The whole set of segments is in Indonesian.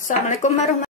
Assalamualaikum warahmatullahi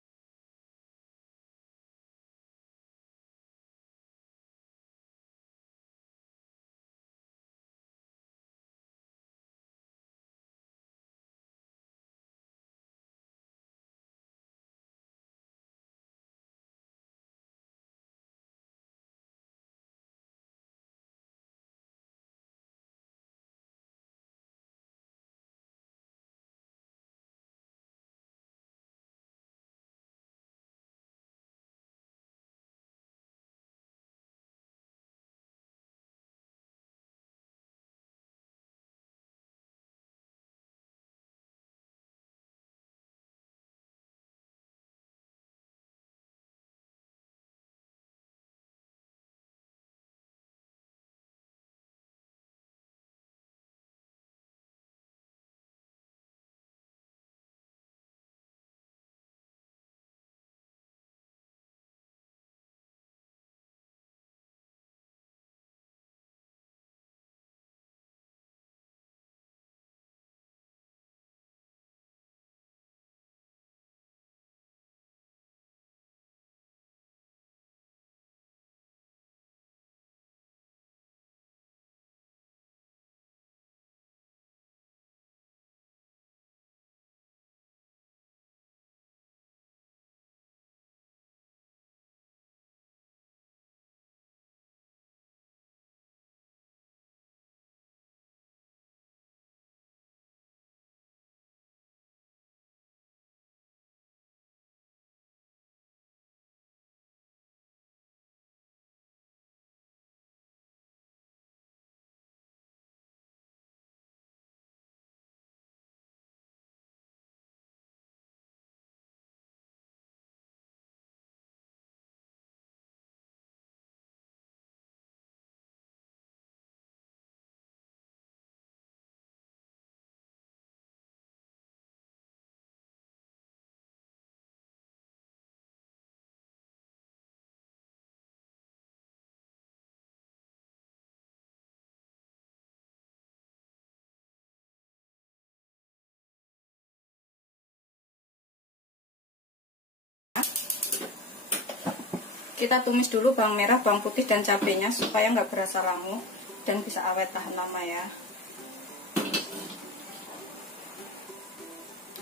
Kita tumis dulu bawang merah, bawang putih, dan cabenya supaya nggak berasa langu dan bisa awet tahan lama ya.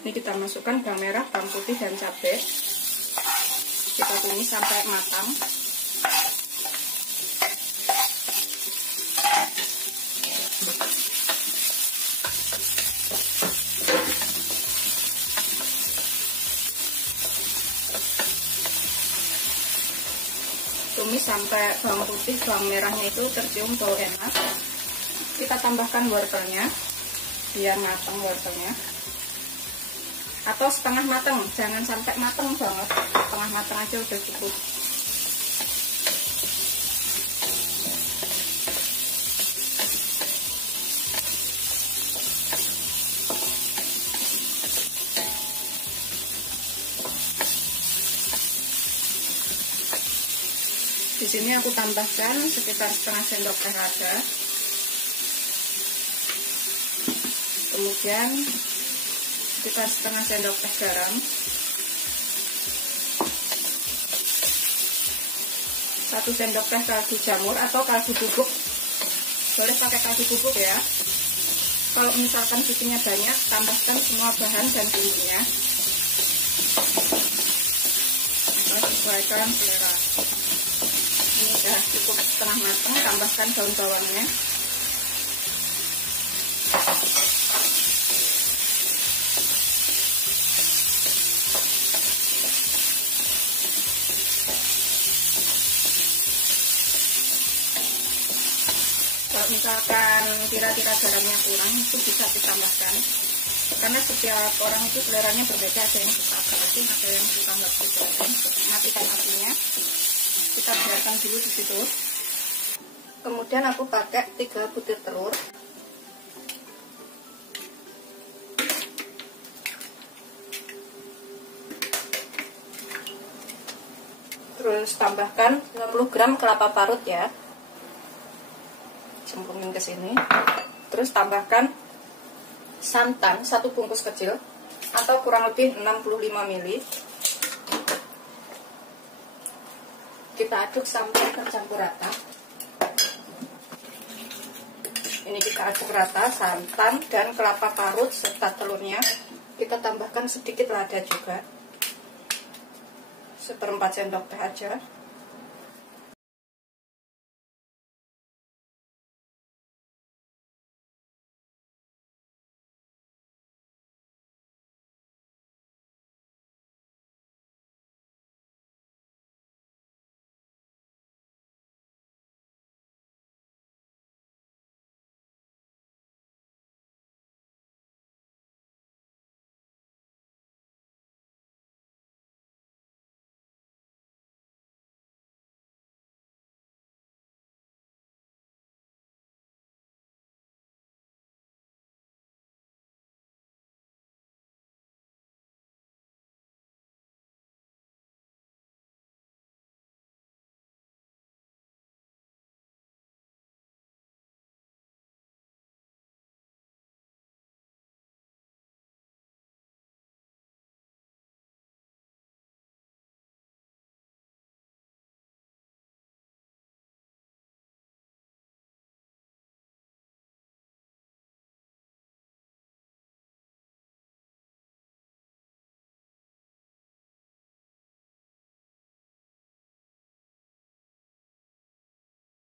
Ini kita masukkan bawang merah, bawang putih, dan cabai. Kita tumis sampai matang. Tumis sampai bawang putih, bawang merahnya itu tercium bau enak. Kita tambahkan wortelnya biar matang wortelnya, atau setengah matang, jangan sampai matang banget, setengah matang aja udah cukup. Di sini aku tambahkan sekitar setengah sendok teh lada. Kemudian sekitar setengah sendok teh garam. 1 sendok teh kaldu jamur atau kaldu bubuk. Boleh pakai kaldu bubuk ya. Kalau misalkan bikinnya banyak, tambahkan semua bahan dan bumbunya. Sesuaikan selera. Ini sudah cukup setengah matang, tambahkan daun bawangnya. Kalau misalkan kira-kira garamnya kurang, itu bisa ditambahkan. Karena setiap orang itu seleranya berbeda, ada yang suka agak asin, ada yang suka nggak begitu asin. Matikan apinya. Kita biarkan dulu di situ. Kemudian aku pakai 3 butir telur. Terus tambahkan 50 gram kelapa parut ya. Cemplungin ke sini. Terus tambahkan santan 1 bungkus kecil. atau kurang lebih 65 ml. Kita aduk sampai tercampur rata. Ini kita aduk rata santan dan kelapa parut serta telurnya. Kita tambahkan sedikit lada juga, 1/4 sendok teh aja.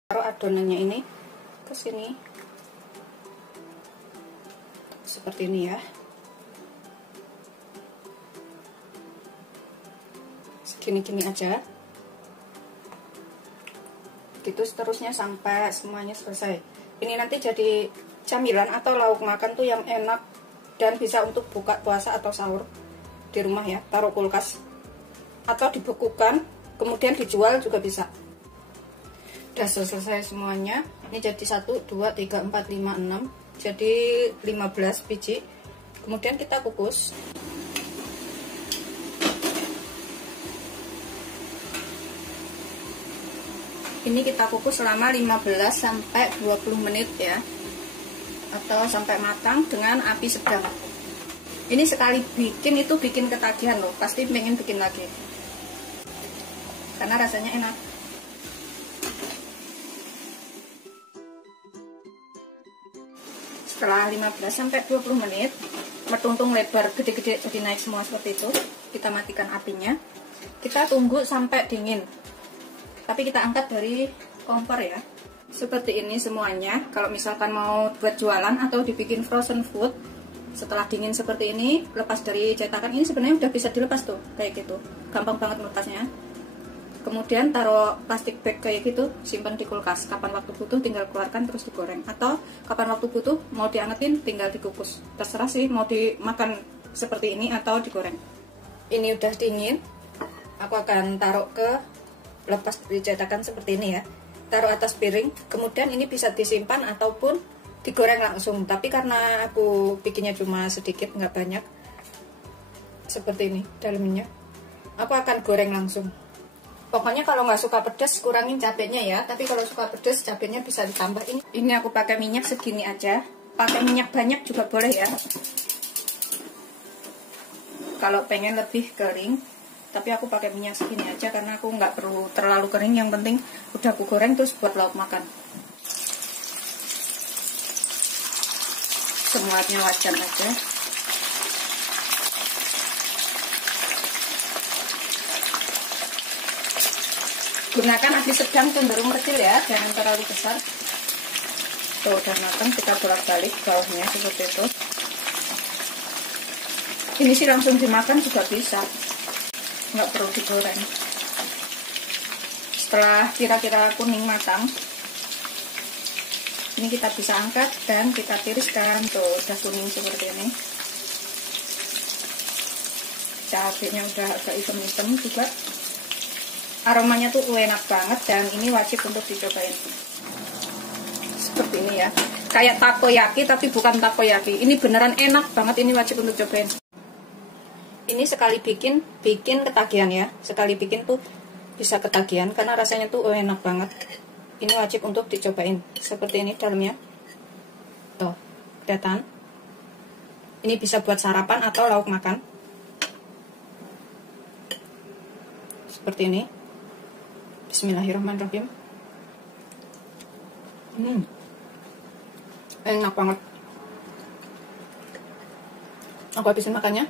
Taruh adonannya ini ke sini seperti ini ya, segini-gini aja gitu seterusnya sampai semuanya selesai. Ini nanti jadi camilan atau lauk makan tuh yang enak dan bisa untuk buka puasa atau sahur di rumah ya. Taruh kulkas atau dibekukan kemudian dijual juga bisa. Udah selesai semuanya. Ini jadi 1, 2, 3, 4, 5, 6. Jadi 15 biji. Kemudian kita kukus. Ini kita kukus selama 15 sampai 20 menit ya. Atau sampai matang dengan api sedang. Ini sekali bikin itu bikin ketagihan loh. Pasti pengen bikin lagi. Karena rasanya enak. Setelah 15 sampai 20 menit metuntung lebar gede-gede jadi naik semua seperti itu, kita matikan apinya. Kita tunggu sampai dingin. Tapi kita angkat dari kompor ya. Seperti ini semuanya. Kalau misalkan mau buat jualan atau dibikin frozen food, setelah dingin seperti ini, lepas dari cetakan ini sebenarnya udah bisa dilepas tuh, kayak gitu. Gampang banget melepasnya. Kemudian taruh plastik bag kayak gitu, simpan di kulkas. Kapan waktu butuh tinggal keluarkan terus digoreng. Atau kapan waktu butuh mau diangetin tinggal dikukus. Terserah sih mau dimakan seperti ini atau digoreng. Ini udah dingin. Aku akan taruh ke lepas dari cetakan seperti ini ya. Taruh atas piring. Kemudian ini bisa disimpan ataupun digoreng langsung. Tapi karena aku bikinnya cuma sedikit, nggak banyak. Seperti ini dalamnya. Aku akan goreng langsung. Pokoknya kalau nggak suka pedas kurangin cabenya ya. Tapi kalau suka pedas cabenya bisa ditambahin. Ini aku pakai minyak segini aja. Pakai minyak banyak juga boleh ya. Kalau pengen lebih kering. Tapi aku pakai minyak segini aja karena aku nggak perlu terlalu kering. Yang penting udah aku goreng terus buat lauk makan. Semuanya wajan aja. Gunakan api sedang cenderung kecil ya, jangan terlalu besar. Tuh udah matang, kita bolak-balik bawahnya seperti itu. Ini sih langsung dimakan juga bisa, nggak perlu digoreng. Setelah kira-kira kuning matang, ini kita bisa angkat dan kita tiriskan. Tuh udah kuning seperti ini. Cabenya udah agak hitam-hitam juga. Aromanya tuh enak banget dan ini wajib untuk dicobain. Seperti ini ya. Kayak takoyaki tapi bukan takoyaki. Ini beneran enak banget, ini wajib untuk cobain. Ini sekali bikin ketagihan ya. Sekali bikin tuh bisa ketagihan karena rasanya tuh enak banget. Ini wajib untuk dicobain. Seperti ini dalamnya. Tuh, kelihatan. Ini bisa buat sarapan atau lauk makan. Seperti ini. Bismillahirrahmanirrahim. Enak banget. Aku habisin makannya.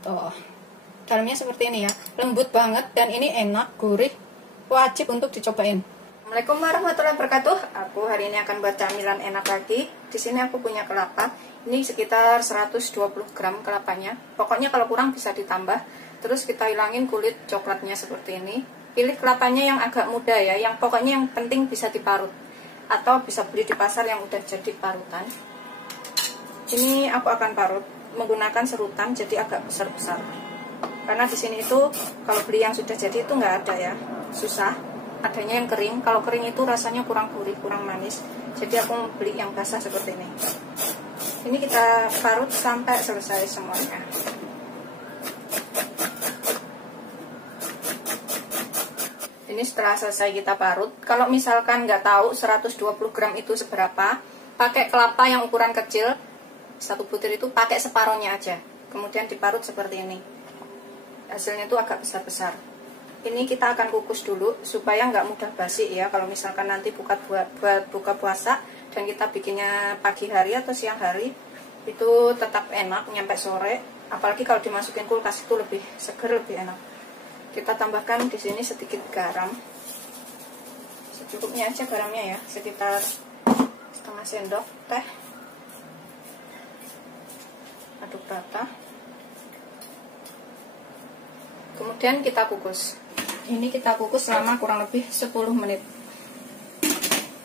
Tuh, dalamnya seperti ini ya, lembut banget dan ini enak, gurih, wajib untuk dicobain. Assalamualaikum warahmatullahi wabarakatuh. Aku hari ini akan buat camilan enak lagi. Di sini aku punya kelapa. Ini sekitar 120 gram kelapanya. Pokoknya kalau kurang bisa ditambah. Terus kita hilangin kulit coklatnya seperti ini. Pilih kelapanya yang agak muda ya, yang pokoknya yang penting bisa diparut. Atau bisa beli di pasar yang udah jadi parutan. Ini aku akan parut menggunakan serutan, jadi agak besar-besar. Karena di sini itu kalau beli yang sudah jadi itu nggak ada ya, susah. Adanya yang kering. Kalau kering itu rasanya kurang gurih, kurang manis. Jadi aku beli yang basah seperti ini. Ini kita parut sampai selesai semuanya. Ini setelah selesai kita parut. Kalau misalkan nggak tahu 120 gram itu seberapa, pakai kelapa yang ukuran kecil. Satu butir itu pakai separohnya aja, kemudian diparut seperti ini. Hasilnya itu agak besar-besar. Ini kita akan kukus dulu supaya nggak mudah basi ya. Kalau misalkan nanti buat buka puasa dan kita bikinnya pagi hari atau siang hari, itu tetap enak nyampe sore. Apalagi kalau dimasukin kulkas itu lebih seger, lebih enak. Kita tambahkan di sini sedikit garam, secukupnya aja garamnya ya, sekitar setengah sendok teh. Aduk rata. Kemudian kita kukus. Ini kita kukus selama kurang lebih 10 menit.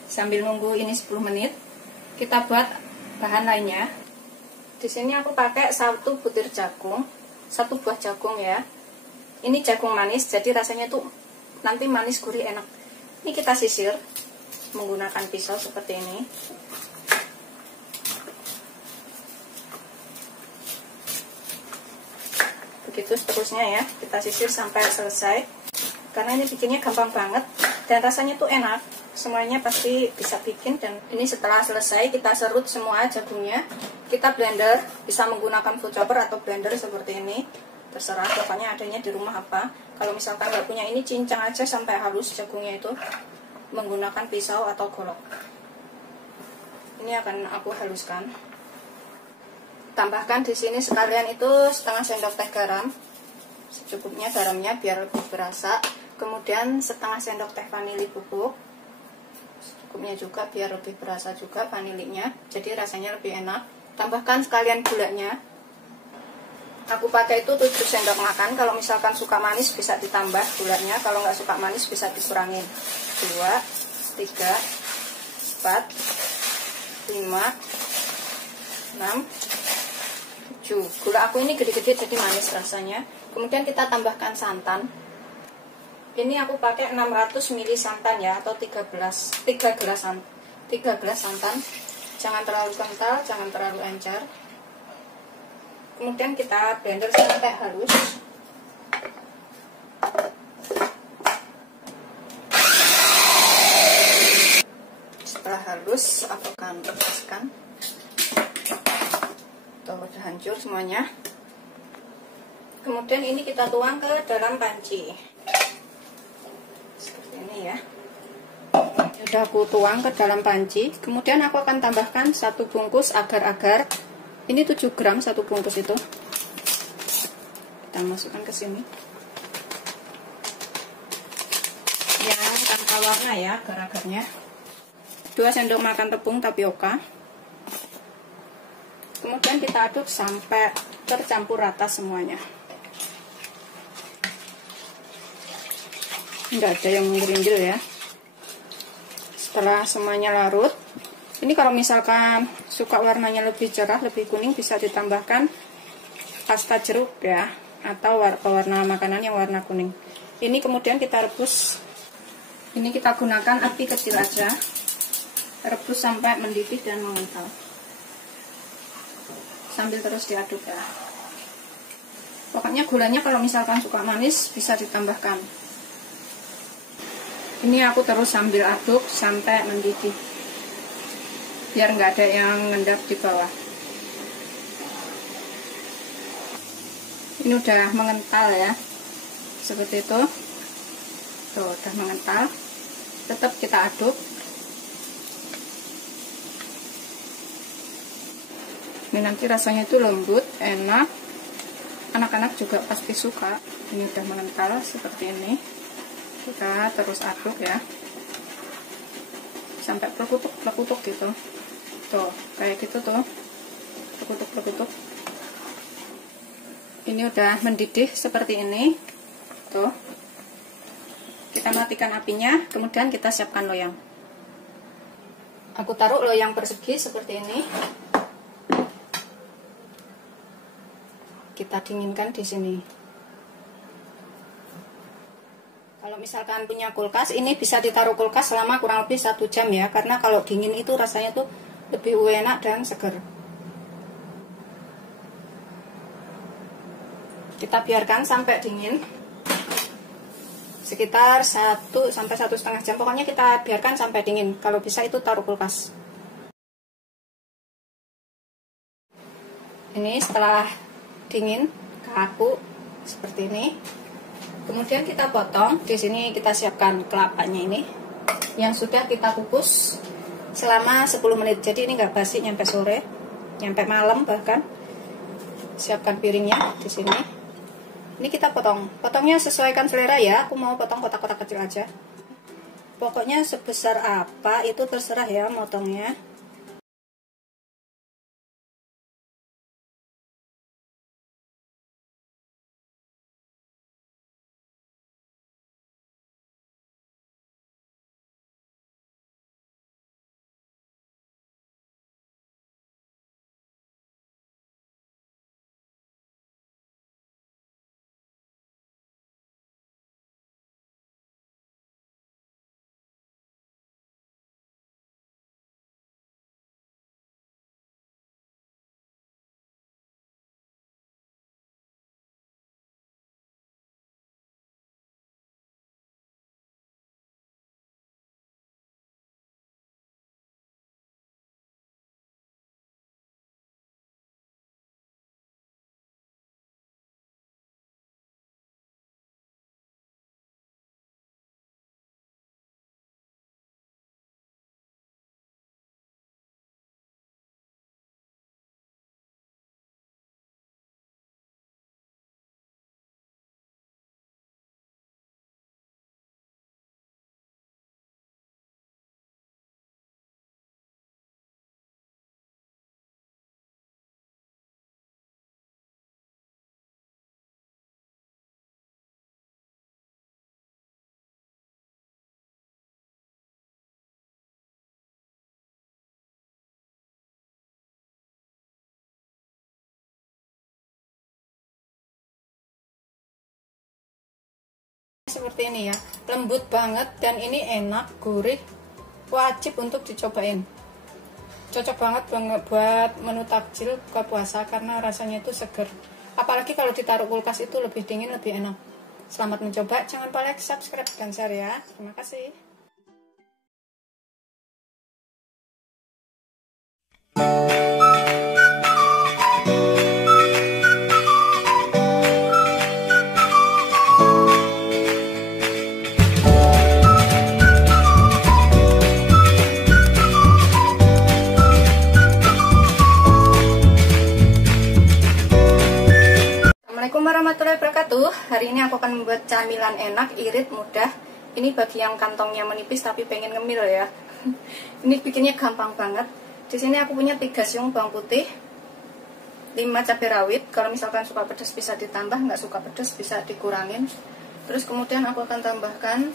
Sambil nunggu ini 10 menit, kita buat bahan lainnya. Di sini aku pakai 1 butir jagung, 1 buah jagung ya. Ini jagung manis, jadi rasanya tuh nanti manis gurih enak. Ini kita sisir menggunakan pisau seperti ini. Begitu seterusnya ya, kita sisir sampai selesai. Karena ini bikinnya gampang banget dan rasanya tuh enak. Semuanya pasti bisa bikin. Dan ini setelah selesai kita serut semua jagungnya. Kita blender, bisa menggunakan food chopper atau blender seperti ini. Terserah, pokoknya adanya di rumah apa. Kalau misalkan nggak punya ini, cincang aja sampai halus jagungnya itu menggunakan pisau atau golok. Ini akan aku haluskan. Tambahkan di sini sekalian itu setengah sendok teh garam, secukupnya garamnya biar lebih berasa. Kemudian setengah sendok teh vanili bubuk, secukupnya juga biar lebih berasa juga vanilinya, jadi rasanya lebih enak. Tambahkan sekalian gulanya. Aku pakai itu 7 sendok makan. Kalau misalkan suka manis bisa ditambah gulanya, kalau nggak suka manis bisa dikurangin. 2, 3, 4, 5, 6, 7. Gula aku ini gede-gede jadi manis rasanya. Kemudian kita tambahkan santan. Ini aku pakai 600 ml santan ya, atau 3 gelas santan. Jangan terlalu kental, jangan terlalu encer. Kemudian kita blender sampai halus. Setelah halus, aku akan lepaskan. Tuh, udah hancur semuanya. Kemudian ini kita tuang ke dalam panci seperti ini ya. Udah aku tuang ke dalam panci. Kemudian aku akan tambahkan 1 bungkus agar-agar. Ini 7 gram 1 bungkus itu. Kita masukkan ke sini. Yang tanpa warna ya agar-agarnya. 2 sendok makan tepung tapioka. Kemudian kita aduk sampai tercampur rata semuanya. Nggak ada yang mengerinjil ya. Setelah semuanya larut, ini kalau misalkan suka warnanya lebih cerah, lebih kuning, bisa ditambahkan pasta jeruk ya, atau warna makanan yang warna kuning. Ini kemudian kita rebus. Ini kita gunakan api kecil aja. Rebus sampai mendidih dan mengental. Sambil terus diaduk ya. Pokoknya gulanya kalau misalkan suka manis bisa ditambahkan. Ini aku terus sambil aduk sampai mendidih, biar nggak ada yang ngendap di bawah. Ini udah mengental ya, seperti itu. Tuh, udah mengental. Tetap kita aduk. Ini nanti rasanya itu lembut, enak. Anak-anak juga pasti suka. Ini udah mengental seperti ini. Kita terus aduk ya, sampai pelekutuk gitu. Tuh, kayak gitu tuh, pelekutuk. Ini udah mendidih seperti ini. Tuh, kita matikan apinya, kemudian kita siapkan loyang. Aku taruh loyang persegi seperti ini. Kita dinginkan di sini. Kalau misalkan punya kulkas, ini bisa ditaruh kulkas selama kurang lebih 1 jam ya, karena kalau dingin itu rasanya tuh lebih enak dan seger. Kita biarkan sampai dingin, sekitar 1 sampai 1,5 jam. Pokoknya kita biarkan sampai dingin. Kalau bisa itu taruh kulkas. Ini setelah dingin, kaku seperti ini. Kemudian kita potong. Di sini kita siapkan kelapanya ini, yang sudah kita kukus selama 10 menit. Jadi ini nggak basi nyampe sore, nyampe malam bahkan. Siapkan piringnya di sini. Ini kita potong. Potongnya sesuaikan selera ya. Aku mau potong kotak-kotak kecil aja. Pokoknya sebesar apa itu terserah ya motongnya. Seperti ini ya, lembut banget dan ini enak, gurih, wajib untuk dicobain. Cocok banget buat menu takjil buka puasa karena rasanya itu seger. Apalagi kalau ditaruh kulkas itu lebih dingin, lebih enak. Selamat mencoba, jangan lupa like, subscribe, dan share ya. Terima kasih. Warahmatullahi wabarakatuh. Hari ini aku akan membuat camilan enak, irit, mudah. Ini bagi yang kantongnya menipis tapi pengen ngemil ya. Ini bikinnya gampang banget. Di sini aku punya 3 siung bawang putih, 5 cabai rawit. Kalau misalkan suka pedas bisa ditambah, nggak suka pedas bisa dikurangin. Terus kemudian aku akan tambahkan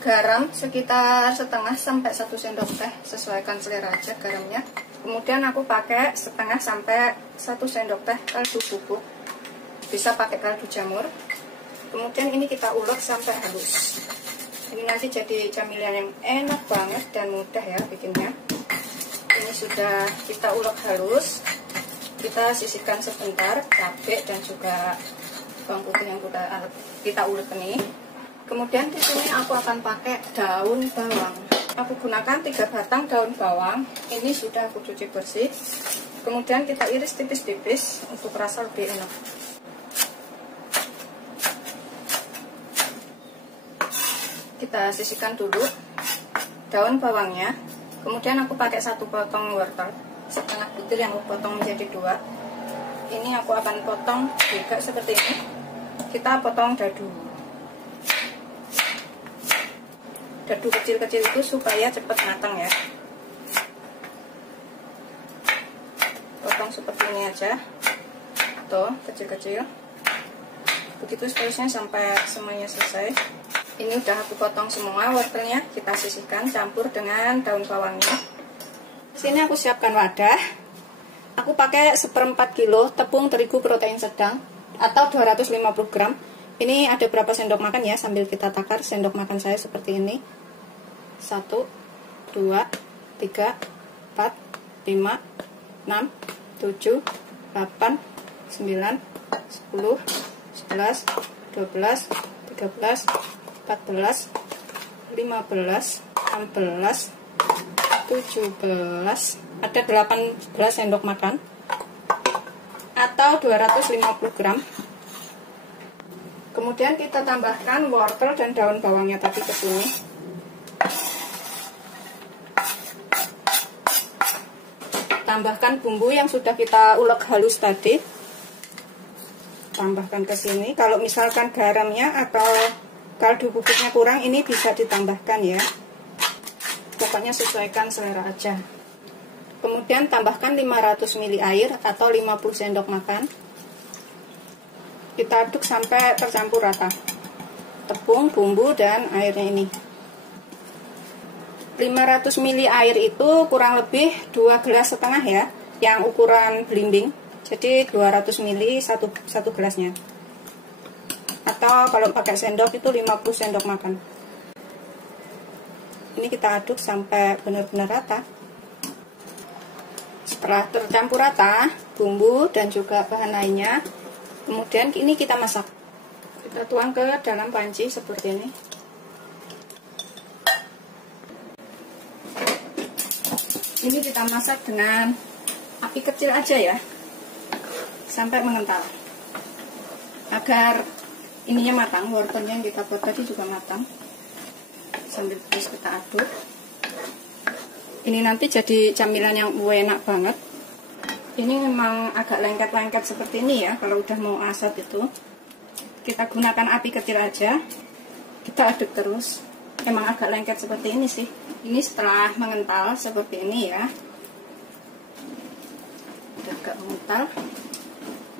garam sekitar setengah sampai 1 sendok teh, sesuaikan selera aja garamnya. Kemudian aku pakai setengah sampai 1 sendok teh kaldu bubuk. Bisa pakai kaldu jamur. Kemudian ini kita ulek sampai halus. Ini nanti jadi camilan yang enak banget dan mudah ya bikinnya. Ini sudah kita ulek halus. Kita sisihkan sebentar cabai dan juga bawang putih yang udah kita ulek ini. Kemudian di sini aku akan pakai daun bawang. Aku gunakan 3 batang daun bawang. Ini sudah aku cuci bersih. Kemudian kita iris tipis-tipis untuk rasa lebih enak. Kita sisihkan dulu daun bawangnya. Kemudian aku pakai 1 potong wortel setengah butir yang aku potong menjadi 2. Ini aku akan potong juga seperti ini. Kita potong dadu. Dadu kecil-kecil itu supaya cepat matang ya. Potong seperti ini aja. Tuh, kecil-kecil. Begitu seterusnya sampai semuanya selesai. Ini udah aku potong semua wortelnya. Kita sisihkan campur dengan daun bawangnya. Sini aku siapkan wadah. Aku pakai 1/4 kilo tepung terigu protein sedang atau 250 gram. Ini ada berapa sendok makan ya, sambil kita takar sendok makan saya seperti ini. 1, 2, 3, 4, 5, 6, 7, 8, 9, 10, 11, 12, 13, 14, 15, 16, 17, ada 18 sendok makan atau 250 gram. Kemudian kita tambahkan wortel dan daun bawangnya tadi ke sini. Tambahkan bumbu yang sudah kita ulek halus tadi. Tambahkan ke sini. Kalau misalkan garamnya atau kaldu bubuknya kurang, ini bisa ditambahkan ya. Pokoknya sesuaikan selera aja. Kemudian tambahkan 500 ml air atau 50 sendok makan. Kita aduk sampai tercampur rata tepung, bumbu, dan airnya ini. 500 ml air itu kurang lebih 2,5 gelas ya, yang ukuran belimbing. Jadi 200 ml satu gelasnya. Atau kalau pakai sendok itu 50 sendok makan. Ini kita aduk sampai benar-benar rata. Setelah tercampur rata bumbu dan juga bahan lainnya, kemudian ini kita masak. Kita tuang ke dalam panci seperti ini. Ini kita masak dengan api kecil aja ya, sampai mengental, agar ininya matang, wortelnya yang kita buat tadi juga matang. Sambil terus kita aduk. Ini nanti jadi camilan yang enak banget. Ini memang agak lengket-lengket seperti ini ya, kalau udah mau asat itu. Kita gunakan api kecil aja, kita aduk terus. Emang agak lengket seperti ini sih. Ini setelah mengental seperti ini ya, udah agak mengental,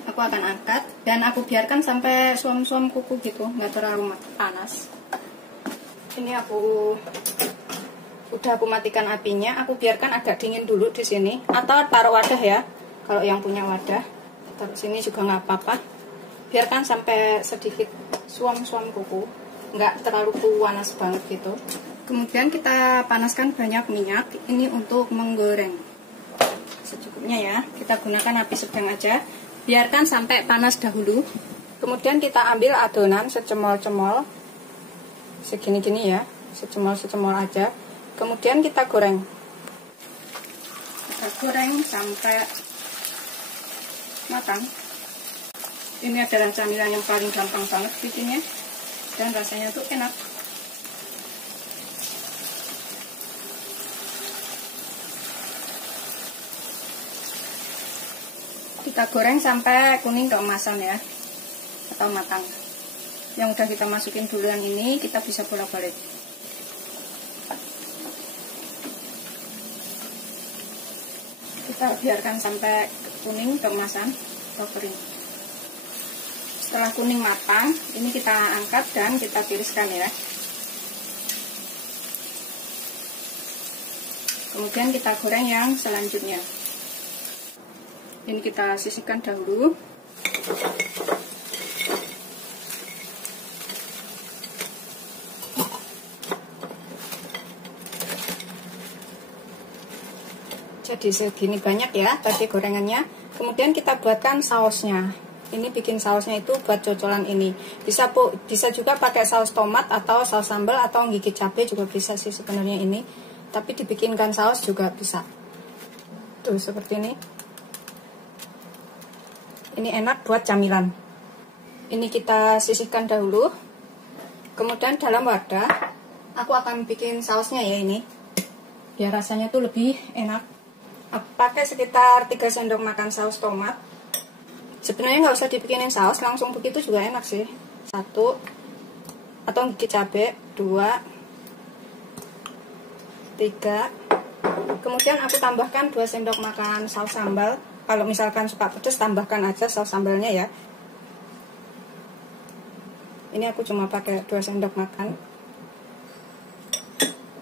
aku akan angkat dan aku biarkan sampai suam-suam kuku gitu, nggak terlalu panas. Ini udah aku matikan apinya, aku biarkan agak dingin dulu di sini, atau taruh wadah ya. Kalau yang punya wadah, taruh sini juga nggak apa-apa. Biarkan sampai sedikit suam-suam kuku, nggak terlalu panas banget gitu. Kemudian kita panaskan banyak minyak, ini untuk menggoreng. Secukupnya ya, kita gunakan api sedang aja. Biarkan sampai panas dahulu. Kemudian kita ambil adonan secemol-cemol, segini-gini ya, secemol-secemol aja. Kemudian kita goreng. Kita goreng sampai matang. Ini adalah camilan yang paling gampang banget bikinnya, dan rasanya tuh enak. Kita goreng sampai kuning keemasan ya, atau matang. Yang udah kita masukin duluan ini kita bisa bolak-balik. Kita biarkan sampai kuning keemasan atau kering. Setelah kuning matang, ini kita angkat dan kita tiriskan ya. Kemudian kita goreng yang selanjutnya. Ini kita sisihkan dahulu. Jadi segini banyak ya tadi gorengannya. Kemudian kita buatkan sausnya. Ini bikin sausnya itu buat cocolan ini. Bisa juga pakai saus tomat atau saus sambal atau gigit cabai juga bisa sih sebenarnya ini. Tapi dibikinkan saus juga bisa. Tuh seperti ini. Ini enak buat camilan. Ini kita sisihkan dahulu. Kemudian dalam wadah aku akan bikin sausnya ya ini. Biar rasanya tuh lebih enak. Aku pakai sekitar 3 sendok makan saus tomat. Sebenarnya nggak usah dibikinin saus, langsung begitu juga enak sih. 1 atau gigit cabai, 2, 3. Kemudian aku tambahkan 2 sendok makan saus sambal. Kalau misalkan suka pedas, tambahkan aja saus sambalnya ya. Ini aku cuma pakai 2 sendok makan.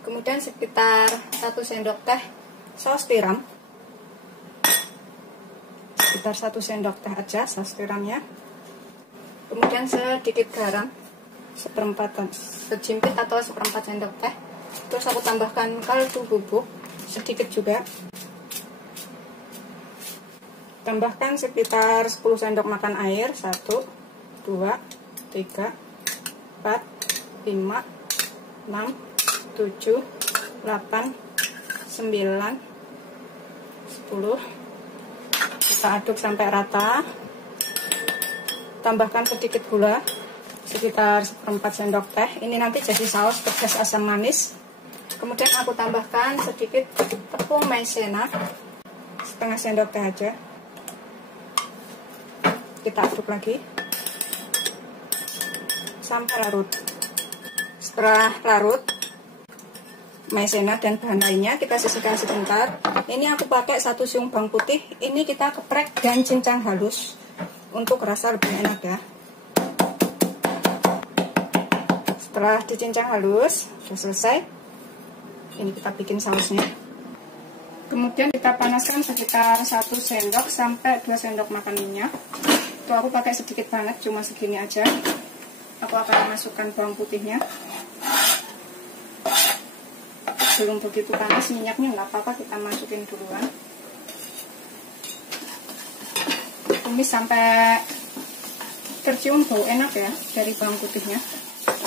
Kemudian sekitar 1 sendok teh saus tiram. Sekitar 1 sendok teh aja saus tiramnya. Kemudian sedikit garam, sejimpit atau seperempat sendok teh. Terus aku tambahkan kaldu bubuk sedikit juga. Tambahkan sekitar 10 sendok makan air. 1, 2, 3, 4, 5, 6, 7, 8, 9, 10. Kita aduk sampai rata. Tambahkan sedikit gula, sekitar seperempat sendok teh. Ini nanti jadi saus pedas asam manis. Kemudian aku tambahkan sedikit tepung maizena, setengah sendok teh aja. Kita aduk lagi sampai larut. Setelah larut maizena dan bahan lainnya, kita sisihkan sebentar. Ini aku pakai 1 siung bawang putih. Ini kita geprek dan cincang halus untuk rasa lebih enak ya. Setelah dicincang halus, sudah selesai. Ini kita bikin sausnya. Kemudian kita panaskan sekitar 1 sendok sampai 2 sendok makan minyak. Itu aku pakai sedikit banget, cuma segini aja. Aku akan masukkan bawang putihnya. Belum begitu panas minyaknya, nggak apa-apa, kita masukin duluan. Tumis sampai tercium bau enak ya dari bawang putihnya,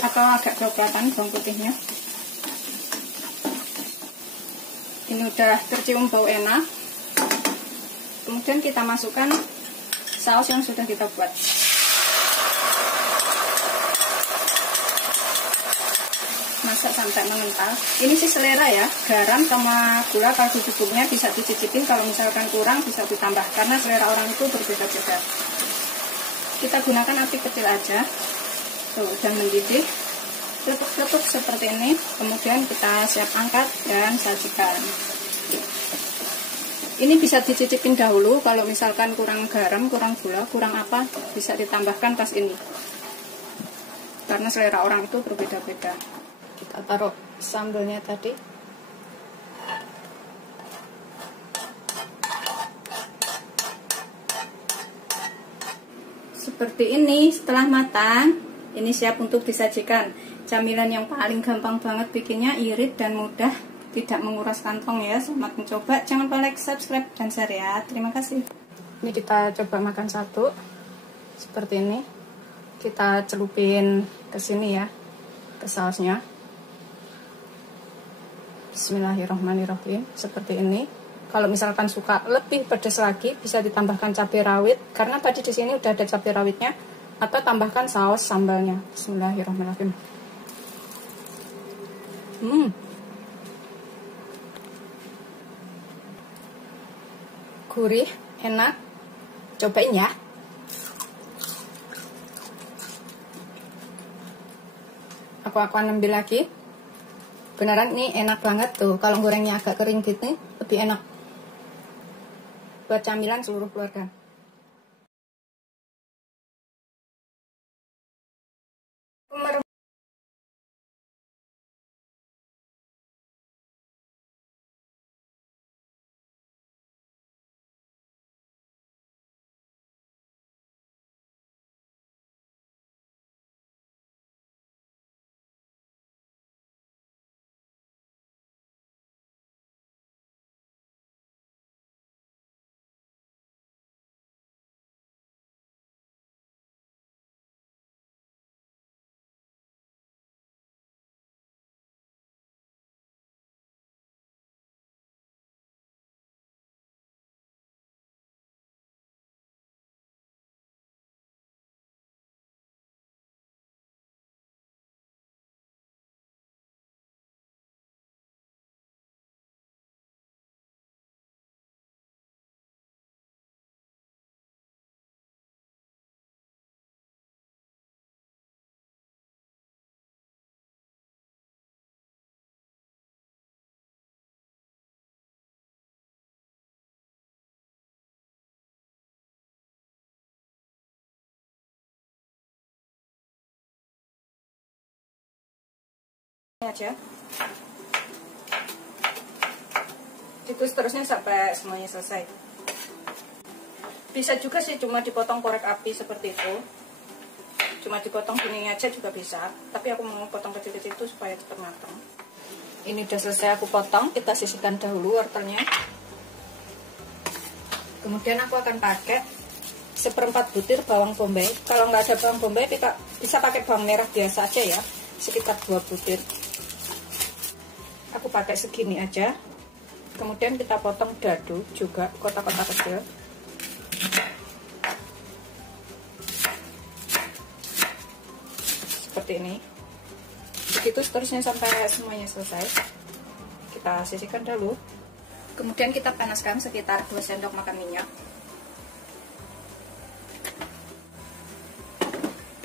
atau agak kecoklatan bawang putihnya. Ini udah tercium bau enak. Kemudian kita masukkan saus yang sudah kita buat. Masak sampai mengental. Ini sih selera ya, garam sama gula kaldu bubuknya bisa dicicipin, kalau misalkan kurang bisa ditambah karena selera orang itu berbeda-beda. Kita gunakan api kecil aja. Tuh, udah mendidih. Tutup seperti ini. Kemudian kita siap angkat dan sajikan. Ini bisa dicicipin dahulu, kalau misalkan kurang garam, kurang gula, kurang apa, bisa ditambahkan pas ini. Karena selera orang itu berbeda-beda. Kita taruh sambalnya tadi. Seperti ini. Setelah matang, ini siap untuk disajikan. Camilan yang paling gampang banget bikinnya, irit dan mudah, tidak menguras kantong ya. Selamat mencoba. Jangan lupa like, subscribe, dan share ya. Terima kasih. Ini kita coba makan satu. Seperti ini. Kita celupin ke sini ya, ke sausnya. Bismillahirrahmanirrahim. Seperti ini. Kalau misalkan suka lebih pedas lagi, bisa ditambahkan cabai rawit, karena tadi di sini udah ada cabai rawitnya, atau tambahkan saus sambalnya. Bismillahirrahmanirrahim. Gurih, enak. Cobain ya. Aku akan ambil lagi. Beneran ini enak banget tuh. Kalau gorengnya agak kering gitu, lebih enak. Buat camilan seluruh keluarga. aja. Itu seterusnya sampai semuanya selesai. Bisa juga sih cuma dipotong korek api seperti itu. Cuma dipotong gini aja juga bisa. Tapi aku mau potong kecil-kecil itu supaya cepat matang. Ini udah selesai aku potong. Kita sisihkan dahulu wortelnya. Kemudian aku akan pakai 1/4 butir bawang bombay. Kalau nggak ada bawang bombay, bisa pakai bawang merah biasa aja ya. Sekitar 2 butir. Aku pakai segini aja. Kemudian kita potong dadu juga kotak-kotak kecil. Seperti ini. Begitu seterusnya sampai semuanya selesai. Kita sisihkan dulu. Kemudian kita panaskan sekitar 2 sendok makan minyak.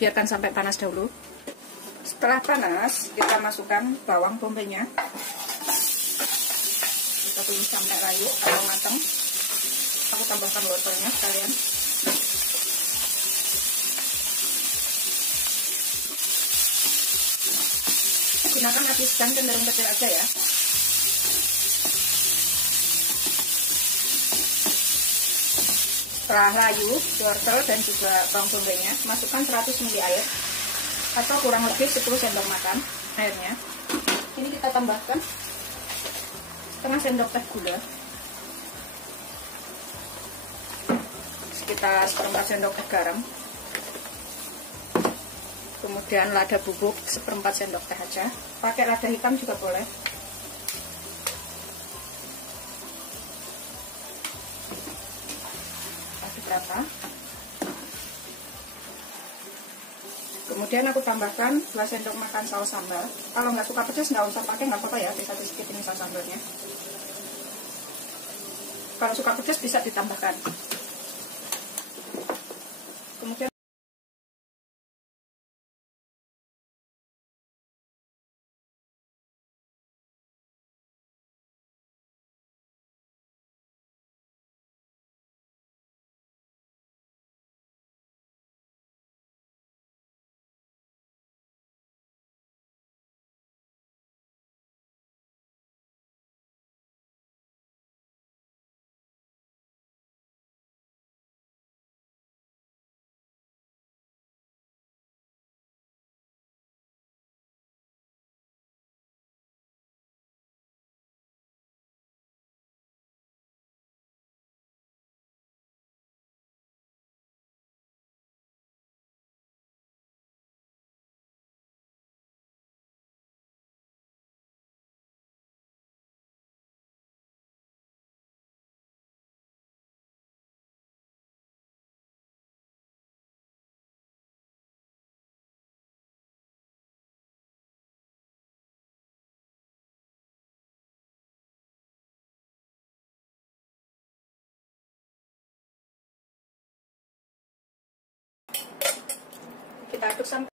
Biarkan sampai panas dahulu. Setelah panas, kita masukkan bawang bombaynya. Kita tunggu sampai layu atau matang. Aku tambahkan wortelnya sekalian. Gunakan api sedang cenderung kecil aja ya. Setelah layu wortel dan juga bawang bombaynya, masukkan 100 ml air atau kurang lebih 10 sendok makan airnya. Ini kita tambahkan setengah sendok teh gula, sekitar 1/4 sendok teh garam, kemudian lada bubuk 1/4 sendok teh aja. Pakai lada hitam juga boleh. Aduk rata. Kemudian aku tambahkan 2 sendok makan saus sambal. Kalau nggak suka pedas nggak usah pakai, nggak apa-apa ya, bisa di skip ini saus sambalnya. Kalau suka pedas bisa ditambahkan. Kemudian kita aduk sampai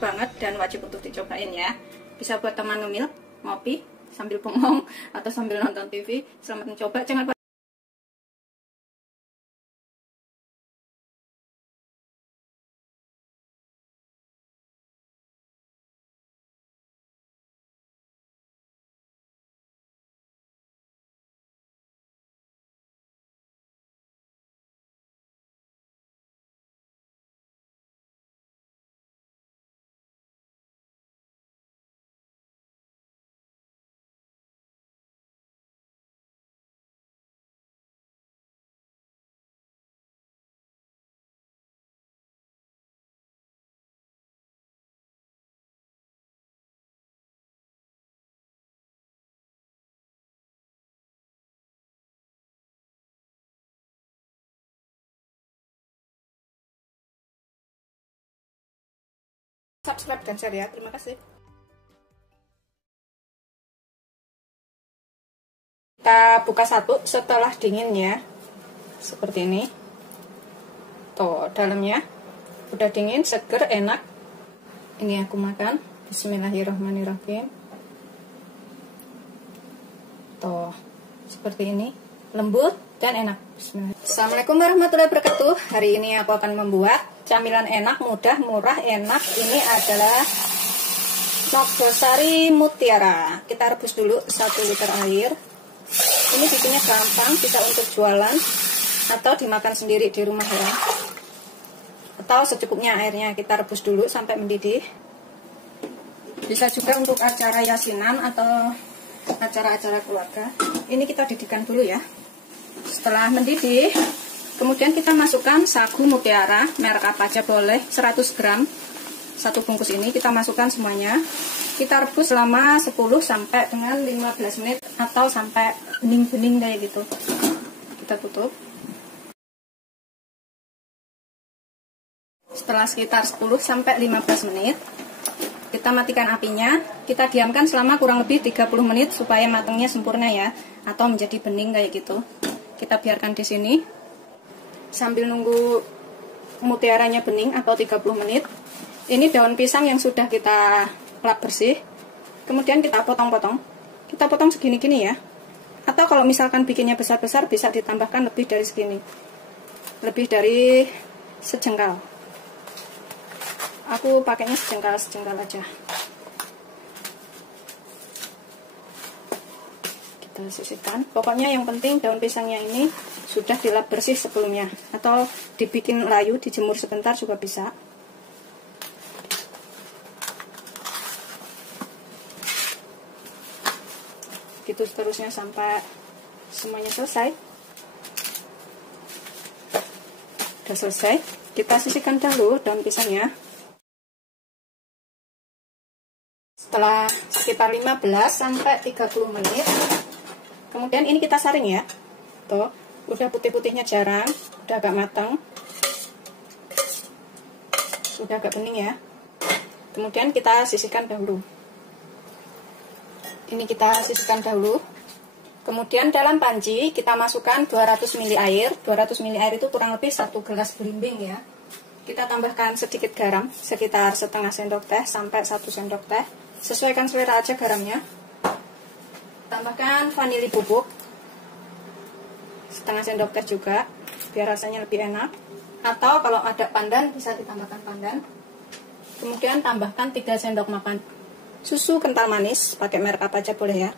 banget dan wajib untuk dicobain ya. Bisa buat teman ngemil, ngopi, sambil bengong, atau sambil nonton TV. Selamat mencoba, jangan lupa subscribe dan share ya. Terima kasih. Kita buka satu setelah dingin ya. Seperti ini. Tuh, dalamnya udah dingin, seger, enak. Ini aku makan. Bismillahirrahmanirrahim. Tuh, seperti ini. Lembut dan enak. Bismillah. Assalamualaikum warahmatullahi wabarakatuh. Hari ini aku akan membuat camilan enak, mudah, murah, enak. Ini adalah Nogosari Mutiara. Kita rebus dulu 1 liter air. Ini bikinnya gampang, bisa untuk jualan atau dimakan sendiri di rumah ya. Atau secukupnya airnya kita rebus dulu sampai mendidih. Bisa juga untuk acara yasinan atau acara-acara keluarga. Ini kita didihkan dulu ya. Setelah mendidih, kemudian kita masukkan sagu mutiara, merek apa aja boleh, 100 gram. 1 bungkus ini kita masukkan semuanya. Kita rebus selama 10 sampai dengan 15 menit atau sampai bening-bening kayak gitu. Kita tutup. Setelah sekitar 10 sampai 15 menit, kita matikan apinya. Kita diamkan selama kurang lebih 30 menit supaya matangnya sempurna ya, atau menjadi bening kayak gitu. Kita biarkan di sini sambil nunggu mutiaranya bening atau 30 menit. Ini daun pisang yang sudah kita lap bersih. Kemudian kita potong-potong. Kita potong segini-gini ya. Atau kalau misalkan bikinnya besar-besar bisa ditambahkan lebih dari segini. Lebih dari sejengkal. Aku pakainya sejengkal aja. Kita sisihkan. Pokoknya yang penting daun pisangnya ini sudah dilap bersih sebelumnya. Atau dibikin layu, dijemur sebentar juga bisa. Gitu seterusnya sampai semuanya selesai. Udah selesai, kita sisihkan dahulu daun pisangnya. Setelah sekitar 15 sampai 30 menit, kemudian ini kita saring ya. Tuh, udah putih-putihnya jarang, udah agak matang, udah agak bening ya. Kemudian kita sisihkan dahulu. Ini kita sisihkan dahulu. Kemudian dalam panci kita masukkan 200 ml air. 200 ml air itu kurang lebih 1 gelas belimbing ya. Kita tambahkan sedikit garam, sekitar setengah sendok teh sampai 1 sendok teh. Sesuaikan selera aja garamnya. Tambahkan vanili bubuk, setengah sendok teh juga, biar rasanya lebih enak. Atau kalau ada pandan bisa ditambahkan pandan. Kemudian tambahkan 3 sendok makan susu kental manis, pakai merek apa aja boleh ya.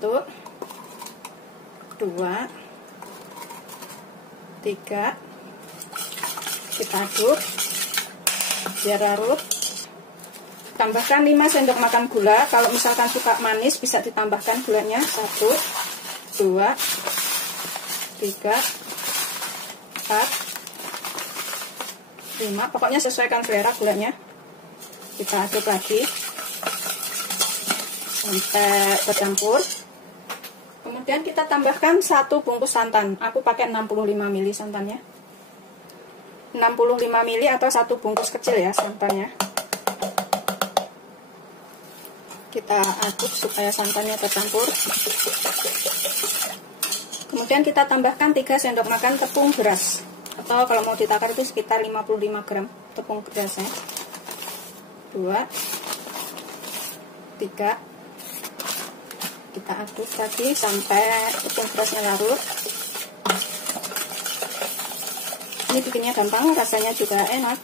1, 2, 3. Kita aduk biar larut. Tambahkan 5 sendok makan gula. Kalau misalkan suka manis bisa ditambahkan gulanya. 1, 2, 3, 4, 5. Pokoknya sesuaikan selera gulanya. Kita aduk lagi sampai bercampur. Kemudian kita tambahkan 1 bungkus santan. Aku pakai 65 ml santannya. 65 ml atau 1 bungkus kecil ya santannya. Kita aduk supaya santannya tercampur. Kemudian kita tambahkan 3 sendok makan tepung beras. atau kalau mau ditakar itu sekitar 55 gram tepung berasnya. 2, 3, kita aduk lagi sampai tepung berasnya larut. Ini bikinnya gampang, rasanya juga enak.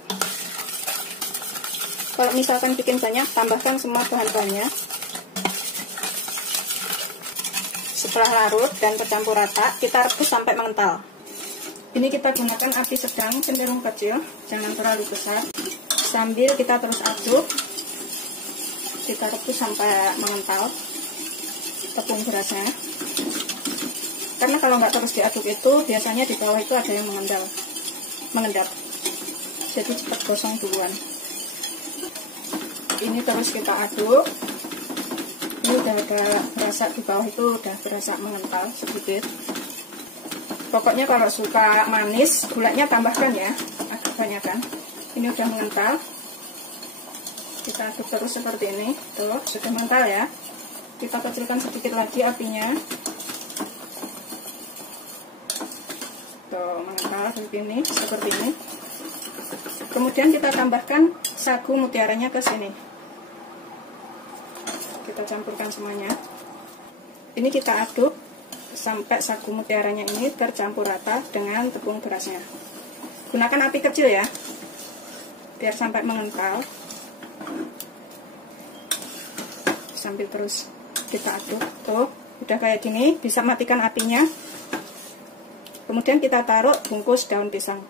Kalau misalkan bikin banyak, tambahkan semua bahan-bahannya. Setelah larut dan tercampur rata, kita rebus sampai mengental. Ini kita gunakan api sedang cenderung kecil, jangan terlalu besar. Sambil kita terus aduk, kita rebus sampai mengental tepung berasnya. Karena kalau nggak terus diaduk itu, biasanya di bawah itu ada yang mengendap. Jadi cepat gosong duluan. Ini terus kita aduk. Ini udah ada berasa di bawah itu, udah berasa mengental sedikit. Pokoknya kalau suka manis, gulanya tambahkan ya, agak banyak kan. Ini udah mengental. Kita aduk terus seperti ini. Tuh, sudah mengental ya. Kita kecilkan sedikit lagi apinya. Tuh, mengental seperti ini. Kemudian kita tambahkan sagu mutiaranya ke sini. Kita campurkan semuanya. Ini kita aduk sampai sagu mutiaranya ini tercampur rata dengan tepung berasnya. Gunakan api kecil ya, biar sampai mengental. Sambil terus kita aduk. Tuh, udah kayak gini, bisa matikan apinya. Kemudian kita taruh bungkus daun pisang.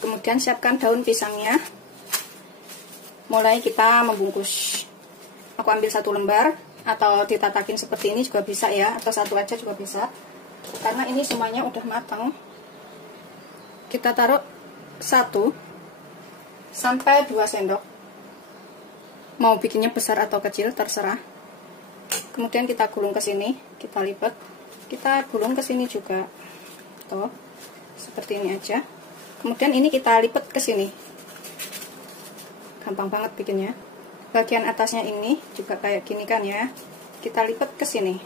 Kemudian siapkan daun pisangnya. Mulai kita membungkus. Aku ambil 1 lembar, atau ditatakin seperti ini juga bisa ya, atau 1 aja juga bisa. Karena ini semuanya udah matang. Kita taruh 1 sampai 2 sendok. Mau bikinnya besar atau kecil terserah. Kemudian kita gulung ke sini, kita lipat. Kita gulung ke sini juga. Tuh, seperti ini aja. Kemudian ini kita lipat ke sini. Gampang banget bikinnya. Bagian atasnya ini juga kayak gini kan ya. Kita lipat ke sini.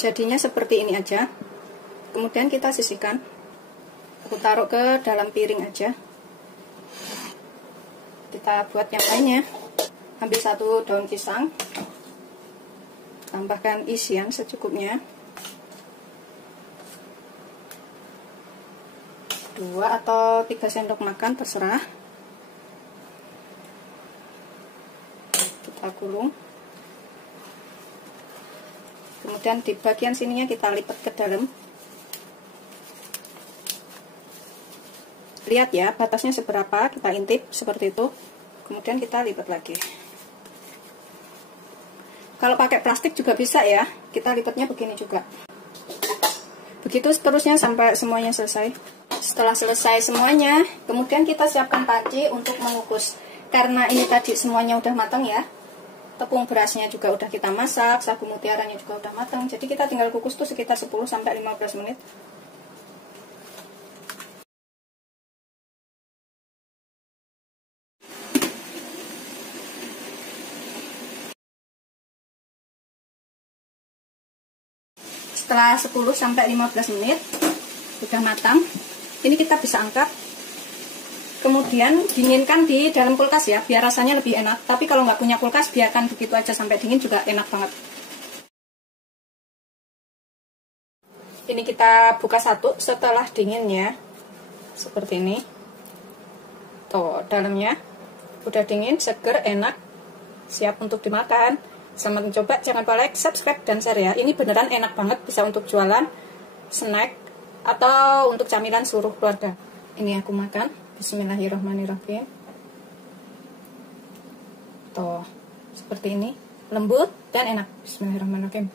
Jadinya seperti ini aja. Kemudian kita sisihkan. Aku taruh ke dalam piring aja. Kita buat yang lainnya. Ambil 1 daun pisang. Tambahkan isian secukupnya. 2 atau 3 sendok makan terserah. Kita gulung. Kemudian di bagian sininya kita lipat ke dalam. Lihat ya batasnya seberapa, kita intip seperti itu. Kemudian kita lipat lagi. Kalau pakai plastik juga bisa ya, kita lipatnya begini juga. Begitu seterusnya sampai semuanya selesai. Setelah selesai semuanya, kemudian kita siapkan panci untuk mengukus. Karena ini tadi semuanya udah matang ya. Tepung berasnya juga udah kita masak, sagu mutiaranya juga udah matang. Jadi kita tinggal kukus tuh sekitar 10-15 menit. Setelah 10-15 menit udah matang, ini kita bisa angkat. Kemudian dinginkan di dalam kulkas ya, biar rasanya lebih enak. Tapi kalau nggak punya kulkas, biarkan begitu aja sampai dingin juga enak banget. Ini kita buka satu setelah dingin ya, seperti ini. Tuh, dalamnya udah dingin, seger, enak, siap untuk dimakan. Selamat mencoba, jangan lupa like, subscribe, dan share ya. Ini beneran enak banget, bisa untuk jualan, snack, atau untuk camilan seluruh keluarga. Ini aku makan. Bismillahirrahmanirrahim. Tuh, seperti ini, lembut dan enak. Bismillahirrahmanirrahim.